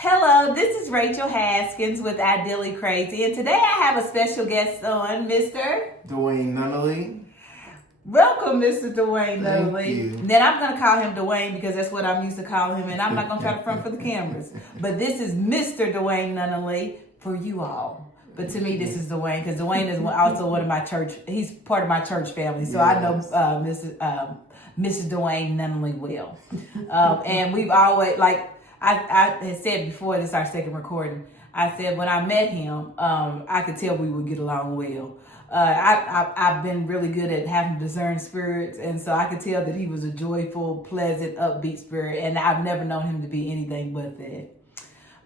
Hello, this is Rachel Haskins with Ideally Crazy, and today I have a special guest on, Mr.Duane Nunnally. Welcome, Mr.Duane Thank Nunnally. you. Then I'm going to call him Dwayne because that's what I'm used to calling him, and I'm not going to try to front for the cameras. But this is Mr.Duane Nunnally for you all. But to me, this is Dwayne because Dwayne is also one of my church. He's part of my church family, so I know Mrs. Dwayne Nunnally well. And we've always I had said before this our second recording. I said when I met him, I could tell we would get along well. I've been really good at having to discern spirits, and so I could tell that he was a joyful, pleasant, upbeat spirit, and I've never known him to be anything but that.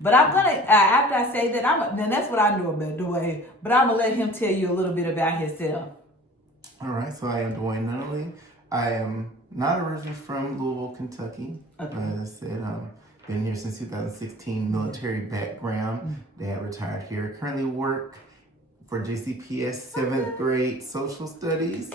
But I'm gonna after I say that, then that's what I know about Dwayne. But I'm gonna let him tell you a little bit about himself. All right, so I am Dwayne Nunnally. I am not originally from Louisville, Kentucky. Okay. As I said, been here since 2016, military background. Dad retired here. Currently work for JCPS 7th grade social studies.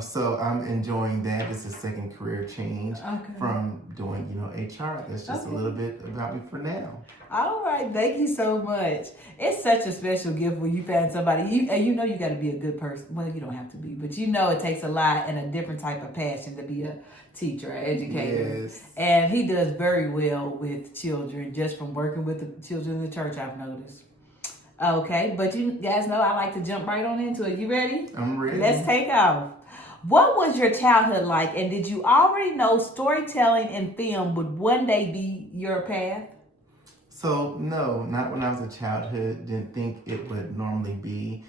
So I'm enjoying that. It's a second career change from doing, HR. That's just a little bit about me for now. All right, thank you so much. It's such a special gift when you find somebody, you got to be a good person. Well, you don't have to be, but it takes a lot and a different type of passion to be a teacher, an educator. Yes. And he does very well with children, just from working with the children in the church, I've noticed. Okay, but you guys know I like to jump right on into it. You ready? I'm ready. Let's take off. What was your childhood like, and did you already know storytelling and film would one day be your path? So no, not when I was a childhood. Didn't think it would normally be.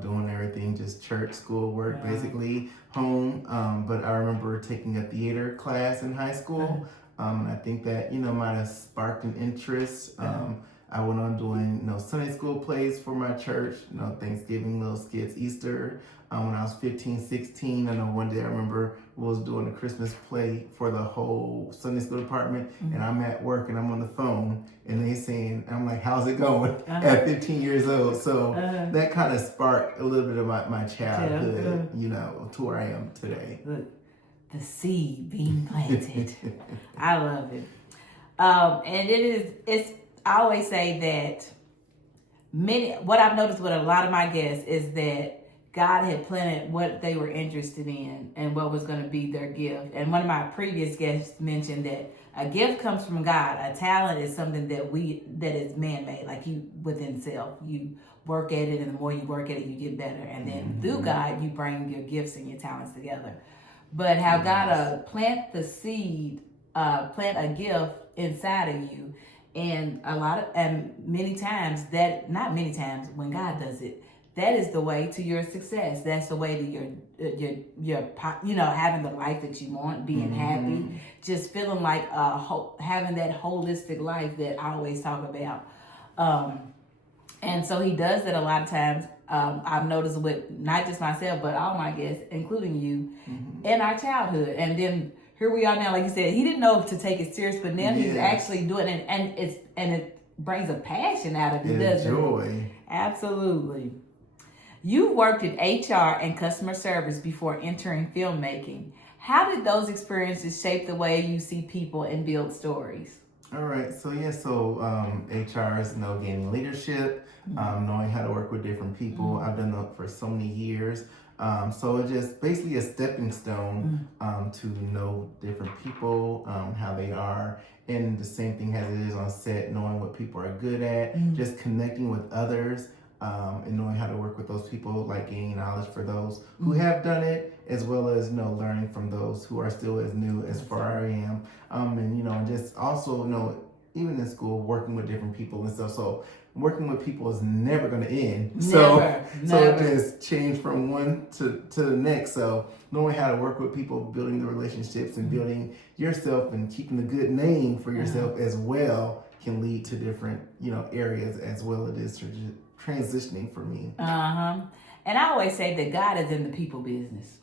Doing everything, just church, school, work, basically home. But I remember taking a theater class in high school. And I think that might have sparked an interest. I went on doing Sunday school plays for my church. Thanksgiving, little skits, Easter. When I was 15, 16, I know one day I remember we was doing a Christmas play for the whole Sunday school department, and I'm at work and I'm on the phone, and they saying, I'm like, how's it going at 15 years old? So that kind of sparked a little bit of my childhood, to where I am today. Look, the seed being planted. I love it. And I always say that what I've noticed with a lot of my guests is that God had planted what they were interested in and what was going to be their gift. And one of my previous guests mentioned that a gift comes from God. A talent is something that is man-made, like you within self. You work at it, and the more you work at it, you get better. And then through God, you bring your gifts and your talents together. But how God plant the seed, plant a gift inside of you, and many times when God does it, that is the way to your success. That's the way to your having the life that you want, being happy, just feeling like having that holistic life that I always talk about. And so he does that a lot of times. I've noticed with not just myself, but all my guests, including you, in our childhood. And then here we are now, like you said, he didn't know to take it serious, but now he's actually doing it, and it brings a passion out of it, doesn't it? Joy. Absolutely. You worked in HR and customer service before entering filmmaking. How did those experiences shape the way you see people and build stories? All right, so HR is gaining leadership, knowing how to work with different people. I've done that for so many years. So it's just basically a stepping stone to know different people, how they are, and the same thing as it is on set, knowing what people are good at, just connecting with others, and knowing how to work with those people, like gaining knowledge for those who have done it, as well as learning from those who are still as new as far as I am, and just also even in school working with different people and stuff. So working with people is never going to end. So it just changed from one to the next. So knowing how to work with people, building the relationships, and building yourself and keeping a good name for yourself as well can lead to different areas as well. It is transitioning for me. And I always say that God is in the people business.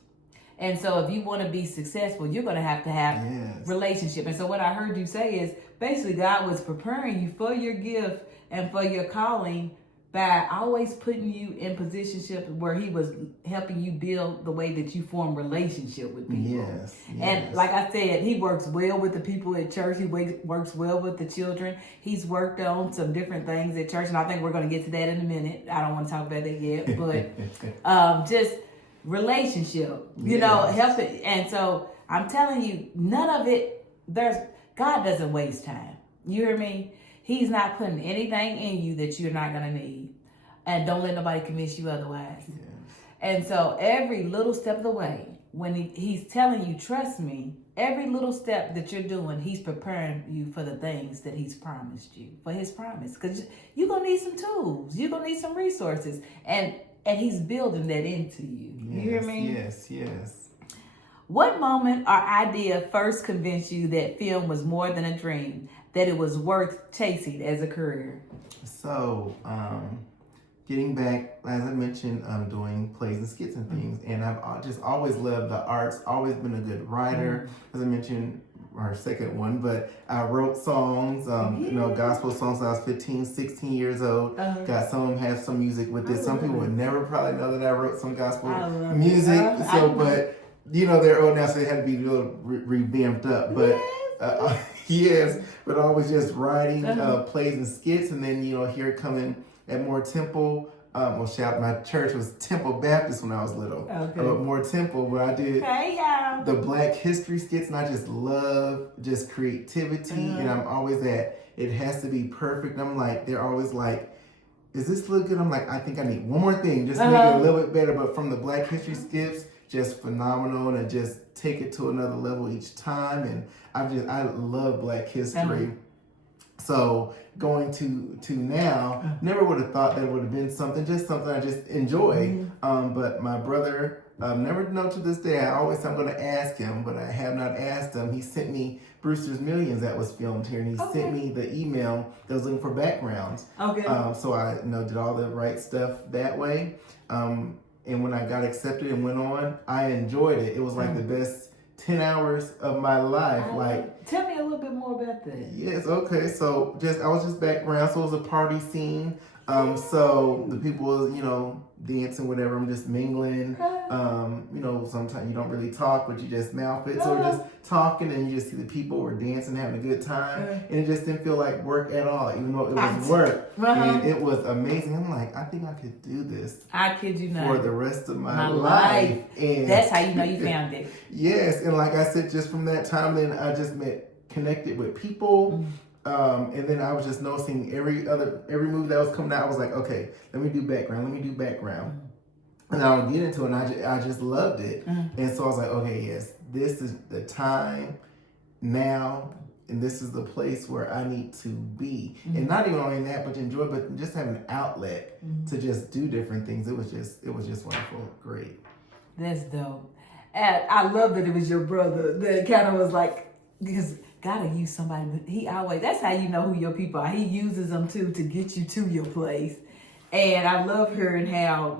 And so if you want to be successful, you're going to have relationship. And so what I heard you say is basically God was preparing you for your gift and for your calling by always putting you in positionship where he was helping you build the way that you form relationship with people. Yes. And like I said, he works well with the people at church. He works well with the children. He's worked on some different things at church, and I think we're going to get to that in a minute. I don't want to talk about that yet, but just relationship, you know, helping. And so I'm telling you, none of it, God doesn't waste time. You hear me? He's not putting anything in you that you're not going to need. And don't let nobody convince you otherwise. Yes. And so every little step of the way, when he's telling you, trust me, every little step that you're doing, he's preparing you for the things that he's promised you, for his promise. Because you're going to need some tools. You're going to need some resources. And he's building that into you. You hear me? Yes. What moment or idea first convinced you that film was more than a dream, that it was worth chasing as a career? So, getting back, as I mentioned, doing plays and skits and things, and I've just always loved the arts, always been a good writer, as I mentioned, our second one, but I wrote songs, gospel songs when I was 15, 16 years old. Got some of them have some music with it. Some people would never probably know that I wrote some gospel music, but they're old now, so they had to be a little revamped up, but yes, but always just writing plays and skits, and then here coming at more Temple. My church was Temple Baptist when I was little. But more Temple, where I did the Black History skits, and I just love just creativity, and I'm always it has to be perfect. I'm like, they're always like, is this look good? I'm like, I think I need one more thing, just to make it a little bit better. But from the Black History skits, just phenomenal, and just take it to another level each time. And I love Black history. So going to now, never would have thought that it would have been something I just enjoy. But my brother, never know to this day, I'm going to ask him, but I have not asked him. He sent me Brewster's Millions that was filmed here, and he sent me the email that was looking for backgrounds. So I did all the right stuff that way. And when I got accepted and went on, I enjoyed it. It was like the best 10 hours of my life. Tell me a little bit more about that. Yes, okay. So I was just background. So it was a party scene. So the people was, dancing, whatever. I'm just mingling. Sometimes you don't really talk, but you just mouth it. So we're just talking, and you just see the people were dancing, having a good time. And it just didn't feel like work at all, even though it was work. And it was amazing. I'm like, I think I could do this. I kid you not. For the rest of my life. And that's how you know you found it. Yes. And like I said, just from that time, then I just connected with people. And then I was just noticing every move that was coming out. I was like, okay, let me do background. And I would get into it, and I just loved it. And so I was like, okay, yes, this is the time now, and this is the place where I need to be. And not even only that, but enjoy, but just have an outlet to just do different things. It was just wonderful, great. That's dope. And I love that it was your brother that kind of was like, because gotta use somebody, but that's how you know who your people are. He uses them too to get you to your place. And I love hearing how,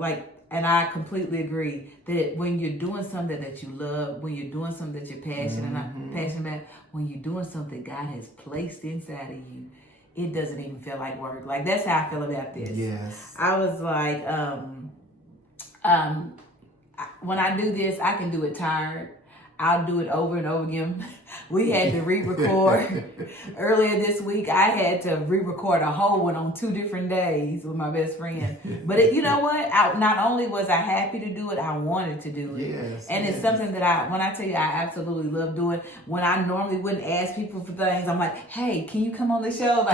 and I completely agree that when you're doing something that you love, when you're doing something that you're passionate about, when you're doing something God has placed inside of you, it doesn't even feel like work. Like, that's how I feel about this. Yes. I was like, when I do this, I can do it tired. I'll do it over and over again. We had to re-record. Earlier this week, I had to re-record a whole one on 2 different days with my best friend. But you know what? Not only was I happy to do it, I wanted to do it. Yes, and it's something that when I tell you, I absolutely love doing. When I normally wouldn't ask people for things, I'm like, hey, can you come on the show?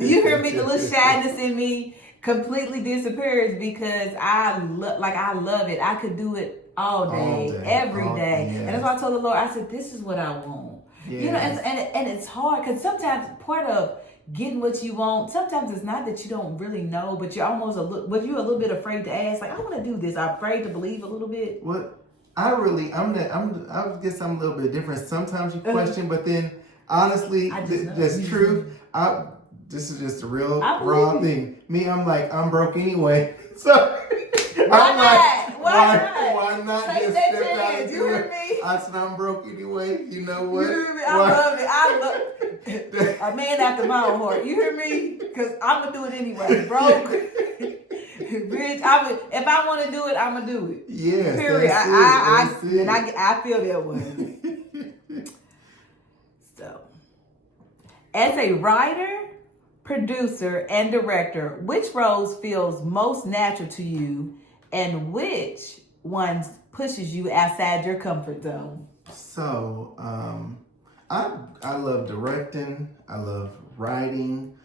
You hear me? The little shyness in me completely disappears because I love it. I could do it all day, every day. Yes. And that's why I told the Lord, I said, this is what I want. Yes. And it's hard because sometimes part of getting what you want, sometimes it's not that you don't really know, but you're almost you're a little bit afraid to ask. Like, I want to do this. I'm afraid to believe a little bit. What I guess I'm a little bit different. Sometimes you question, but then honestly, that's truth. This is just a real raw thing. Me, I'm like, I'm broke anyway. So why not Take just that step chance. out You hear me? I said, I'm broke anyway. You know what? You hear me? I love it. A man after my own heart. You hear me? Because I'm going to do it anyway. Broke. Rich, if I want to do it, I'm gonna do it. Yes. Period. That's it. I feel that way. So, as a writer, producer, and director, which roles feels most natural to you, and which ones pushes you outside your comfort zone? So, I love directing. I love writing.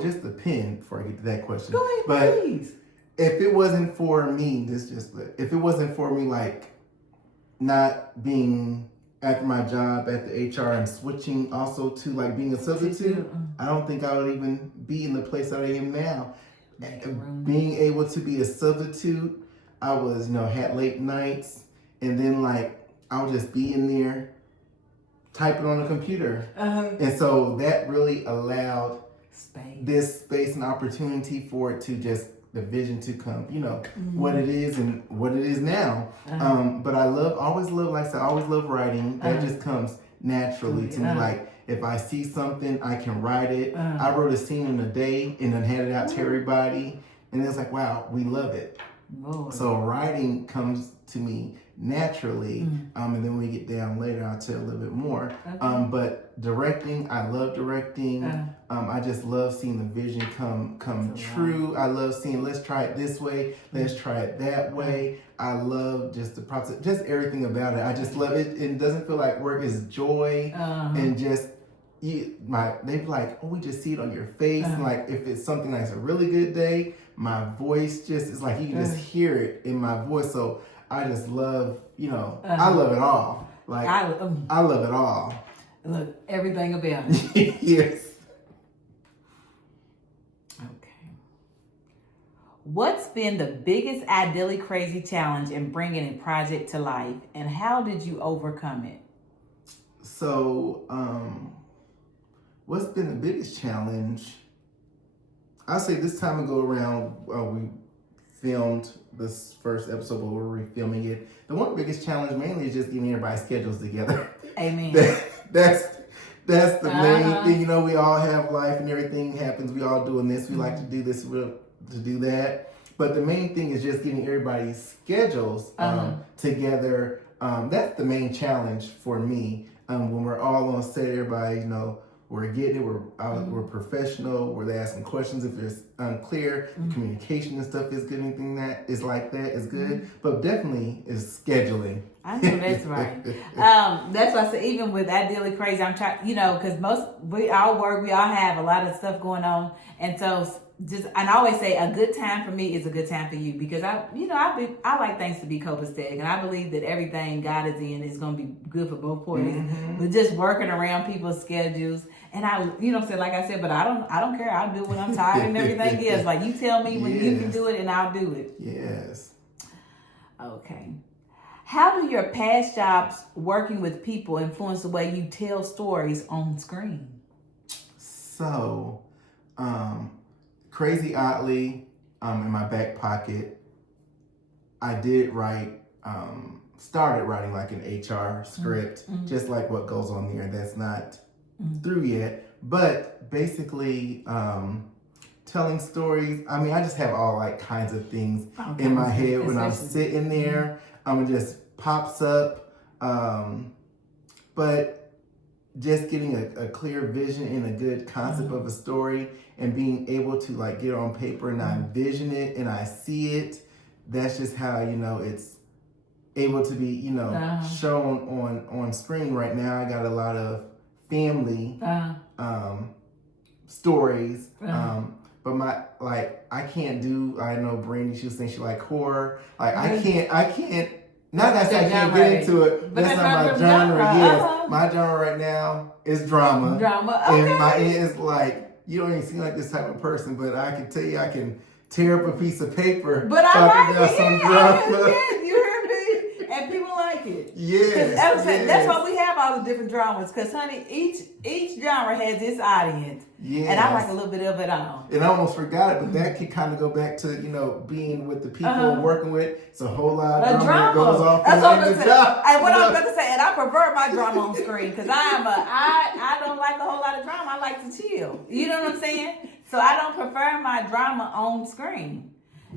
Just the pen before I get to that question. Go ahead, please. If it wasn't for me, if it wasn't for me, like not being at my job at the HR and switching also to like being a substitute, I don't think I would even be in the place that I am now. Being able to be a substitute, I was, had late nights, and then like I would just be in there typing on a computer. And so that really allowed this space and opportunity for it to just, the vision to come, what it is and what it is now. But I always love, like I said, I always love writing. That just comes naturally to me. Like if I see something, I can write it. I wrote a scene in a day and then handed it out to everybody. And it's like, wow, we love it. Lord. So writing comes to me naturally, and then when we get down later, I'll tell a little bit more. Okay. But directing, I love directing. I just love seeing the vision come true. I love seeing, let's try it this way, let's try it that way. I love just the process, just everything about it. I just love it. It doesn't feel like work, is joy, and just they be like, oh, we just see it on your face. And like if it's something that's a really good day, my voice it's like you can just hear it in my voice. So I just love, I love it all. Like I love it all. Look, everything about it. Yes. Okay. What's been the biggest ideally crazy challenge in bringing a project to life, and how did you overcome it? So, what's been the biggest challenge? I'll say this time ago around, we filmed this first episode, but we're refilming it. The one biggest challenge mainly is just getting everybody's schedules together. Amen. That's the main thing. We all have life and everything happens. We all doing this. We like to do this, to do that. But the main thing is just getting everybody's schedules together. That's the main challenge for me. When we're all on set, everybody, we're getting it. We're professional. We're asking questions if it's unclear. Communication and stuff is good. Anything that is like that is good. But definitely is scheduling. I know that's right. That's why I say even with Ideally Crazy, I'm trying, because we all work, we all have a lot of stuff going on, and so and I always say a good time for me is a good time for you, because I like things to be copacetic, and I believe that everything God is in is going to be good for both parties. But just working around people's schedules, and like I said, but I don't care. I'll do it when I'm tired and everything else. Like you tell me when you can do it, and I'll do it. Yes. Okay. How do your past jobs working with people influence the way you tell stories on screen? So, crazy oddly, in my back pocket, I did started writing like an HR script, just like what goes on there. That's not through yet, but basically, telling stories. I mean, I just have all like kinds of things in my head when I'm sitting there. It just pops up, but just getting a clear vision and a good concept of a story, and being able to like get it on paper and I envision it and I see it. That's just how it's able to be shown on screen. Right now, I got a lot of family stories. But I can't do. I know Brandy. She was saying she like horror. Like I can't. Not that I can't get into it. But that's not my genre. Yes, my genre right now is drama. And my is like, you don't even seem like this type of person, but I can tell you, I can tear up a piece of paper. But I like it. Some drama. You heard me, and people like it. Yes. That's why we have all the different dramas. Because honey, each genre has its audience. Yes. And I like a little bit of it all. And I almost forgot it, but that could kind of go back to, being with the people I'm working with. It's a whole lot of drama that goes off. That's what I'm going to say. Job, And what I was about to say, and I prefer my drama on screen because I don't like a whole lot of drama. I like to chill. You know what I'm saying? So I don't prefer my drama on screen.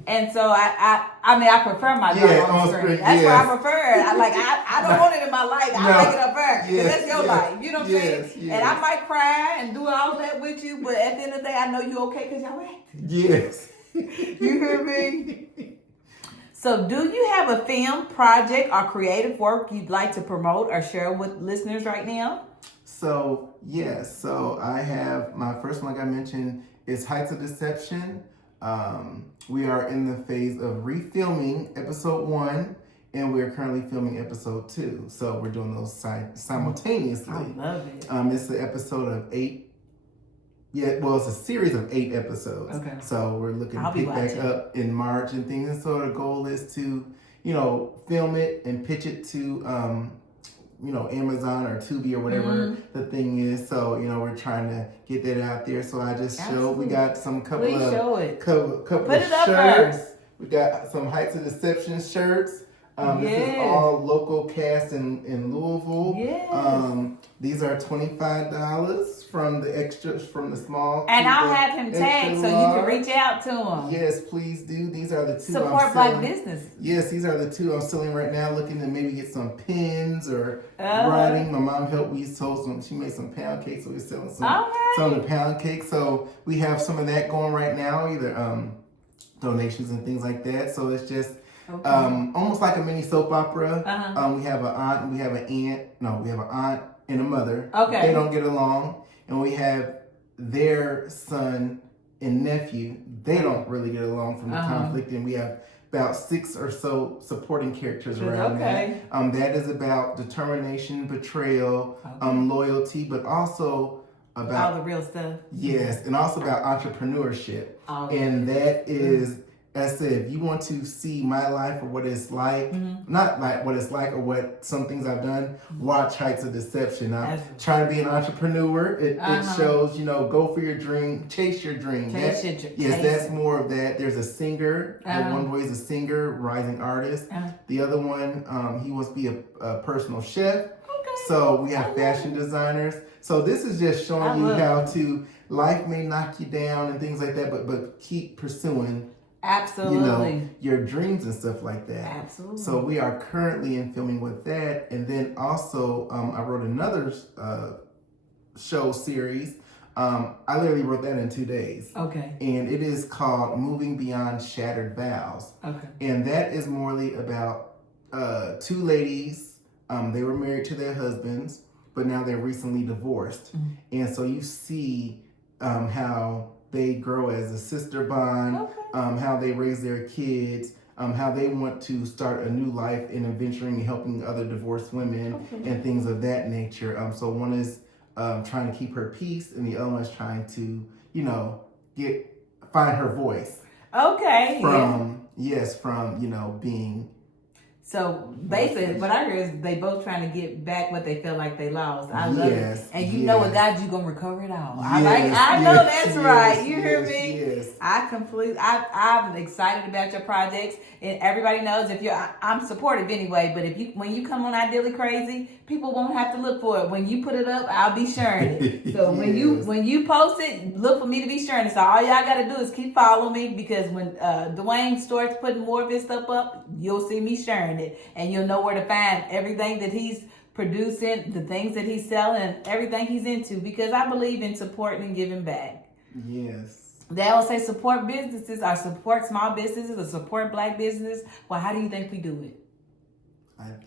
And so I prefer my drama on screen. That's where I prefer it. I don't want it in my life. I like it up there. Because that's your life. You know what I'm saying? Yes. And I might cry and do all that with you, but at the end of the day, I know you're okay because y'all acting. Yes. You hear me? So do you have a film, project, or creative work you'd like to promote or share with listeners right now? So, yes. So I have my first one, like I mentioned, is Heights of Deception. We are in the phase of refilming episode 1, and we're currently filming episode 2. So we're doing those simultaneously. I love it. It's an episode of 8. Yeah, well, it's a series of 8 episodes. Okay. So we're looking to pick back up in March and things. And so the goal is to, film it and pitch it to, Amazon or Tubi or whatever the thing is. So, we're trying to get that out there. So I just showed, we got some couple of shirts. We got some Heights of Deception shirts. This is all local cast in Louisville. Yes. These are $25 from the extras, from the small. And I'll have him tagged so you can reach out to him. Yes, please do. These are the 2 Support Black business. Yes, these are the 2 I'm selling right now. Looking to maybe get some pins or writing. My mom helped me. She made some pound cakes, so we're selling some of the pound cakes. So we have some of that going right now, either donations and things like that. So it's just almost like a mini soap opera. We have an aunt and we have an aunt. No, we have an aunt and a mother. Okay. They don't get along. And we have their son and nephew. They don't really get along from the conflict. And we have about 6 or so supporting characters around that. That is about determination, betrayal, loyalty, but also about all the real stuff. Yes, and also about entrepreneurship. And that is, as I said, if you want to see my life or what it's like, not like what it's like or what some things I've done, watch Heights of Deception. I'm trying to be an entrepreneur. It shows, go for your dream, chase your dream. That's more of that. There's a singer. One boy is a singer, rising artist. The other one, he wants to be a personal chef. So we have fashion designers. So this is just showing you how life may knock you down and things like that, but keep pursuing. Absolutely. Your dreams and stuff like that. Absolutely. So we are currently in filming with that. And then also, I wrote another show series. I literally wrote that in 2 days. Okay. And it is called Moving Beyond Shattered Vows. Okay. And that is morely about 2 ladies. They were married to their husbands, but now they're recently divorced. And so you see how they grow as a sister bond, how they raise their kids, how they want to start a new life in adventuring and helping other divorced women and things of that nature. So one is trying to keep her peace, and the other one is trying to, find her voice. Okay. From being. So basically, what I hear is they both trying to get back what they feel like they lost. I love it, and know with God you're gonna recover it all. I know that's right. You hear me? Yes. I'm excited about your projects, and everybody knows I'm supportive anyway. But when you come on Ideally Crazy, people won't have to look for it. When you put it up, I'll be sharing it. So when you post it, look for me to be sharing it. So all y'all got to do is keep following me, because when Duane starts putting more of his stuff up, you'll see me sharing it, and you'll know where to find everything that he's producing, the things that he's selling, and everything he's into, because I believe in supporting and giving back. Yes. They always say support businesses, or support small businesses, or support Black business. Well, how do you think we do it? Thank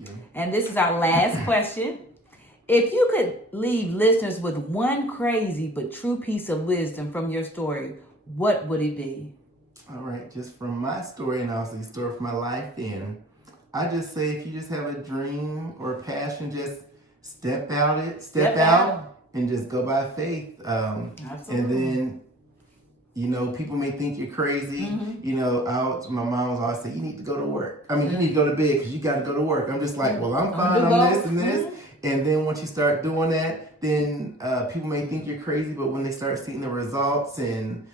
you. And this is our last question. If you could leave listeners with one crazy but true piece of wisdom from your story, what would it be? All right, just from my story, and also the story from my life, then I just say, if you just have a dream or a passion, just step out, and just go by faith. Absolutely. And then, people may think you're crazy. My mom was always saying, you need to go to work. You need to go to bed because you got to go to work. I'm just like, well, I'm fine on this and this. And then once you start doing that, then people may think you're crazy, but when they start seeing the results and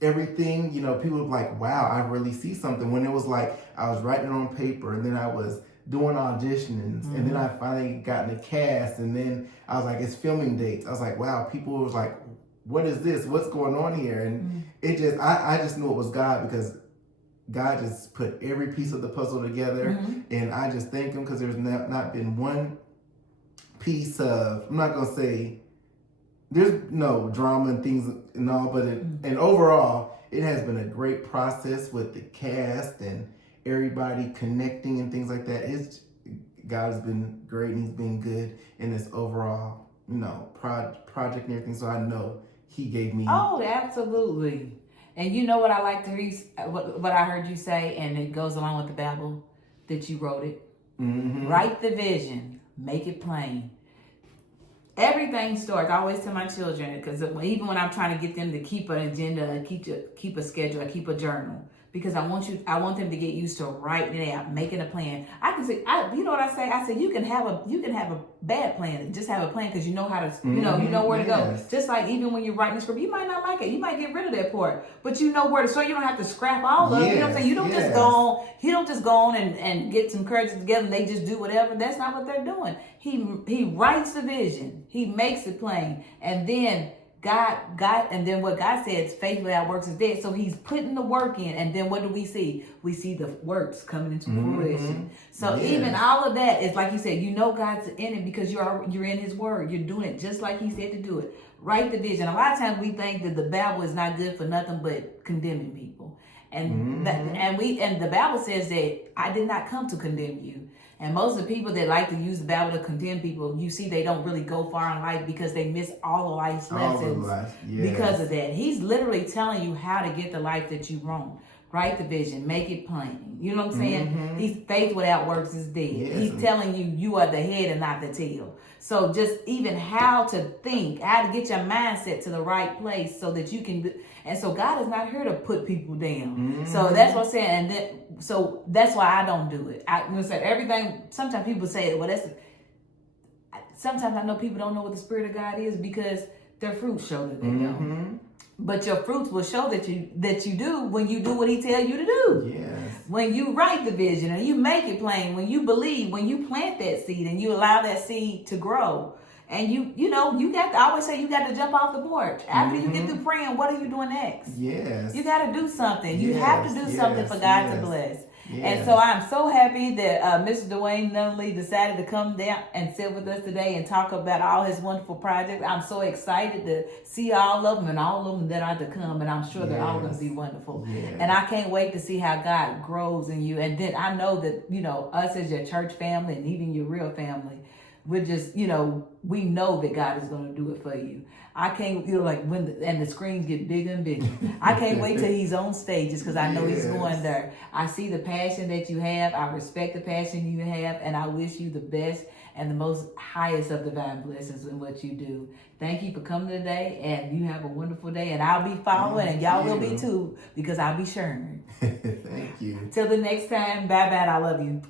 everything, you know, people are like, wow, I really see something. When it was like, I was writing it on paper, and then I was doing auditionings, and then I finally got in the cast, and then I was like, it's filming dates. I was like, wow, people was like, what is this? What's going on here? And it just, I just knew it was God, because God just put every piece of the puzzle together, and I just thank him, because there's not been one piece of, I'm not gonna say there's no drama and things and all, but and overall it has been a great process with the cast and everybody connecting and things like that. God has been great, and he's been good in this overall, you know, project and everything. So I know he gave me. Oh, absolutely. And you know what I like to read, what I heard you say, and it goes along with the Bible, that you wrote it. Write the vision, make it plain. Everything starts, I always tell my children, because even when I'm trying to get them to keep an agenda, keep a schedule, keep a journal, because I want them to get used to writing it out, making a plan. I can say, you know what I say? I say you can have a bad plan, just have a plan, because you know how to, you know where to go. Just like even when you're writing a script, you might not like it, you might get rid of that part, but you know where to. So you don't have to scrap all of it. You know what I'm saying? You don't just go on and get some courage together and they just do whatever. That's not what they're doing. He writes the vision, he makes it plain, and then and then what God said, faith without works is dead. So he's putting the work in, and then what do we see? We see the works coming into fruition. So even all of that is, like you said, you know God's in it, because you're in his word. You're doing it just like he said to do it. Write the vision. A lot of times we think that the Bible is not good for nothing but condemning people. And and the Bible says that I did not come to condemn you. And most of the people that like to use the Bible to condemn people, you see they don't really go far in life, because they miss all of life's lessons because of that. He's literally telling you how to get the life that you want. Write the vision, make it plain. You know what I'm saying? He's faith without works is dead. He's telling you are the head and not the tail. So just even how to think, how to get your mindset to the right place, so that you can. And so God is not here to put people down. So that's what I'm saying. And so that's why I don't do it. I'm gonna say everything. Sometimes people say, well, sometimes I know people don't know what the Spirit of God is, because their fruits show that they don't. But your fruits will show that you do when you do what he tells you to do. Yes. When you write the vision and you make it plain, when you believe, when you plant that seed and you allow that seed to grow. And you got to, I always say, you got to jump off the porch. After you get through praying, what are you doing next? Yes. You got to do something. You have to do something for God to bless. Yes. And so I'm so happy that Mr.Duane Nunnally decided to come down and sit with us today and talk about all his wonderful projects. I'm so excited to see all of them and all of them that are to come, and I'm sure they're all going to be wonderful. Yes. And I can't wait to see how God grows in you. And then I know that, us as your church family and even your real family, we're just, we know that God is going to do it for you. I can't, and the screens get bigger and bigger. I can't wait till he's on stages, because I know he's going there. I see the passion that you have. I respect the passion you have, and I wish you the best and the most highest of divine blessings in what you do. Thank you for coming today, and you have a wonderful day. And I'll be following, and y'all will be too, because I'll be sharing. Thank you. Till the next time, bye-bye. I love you.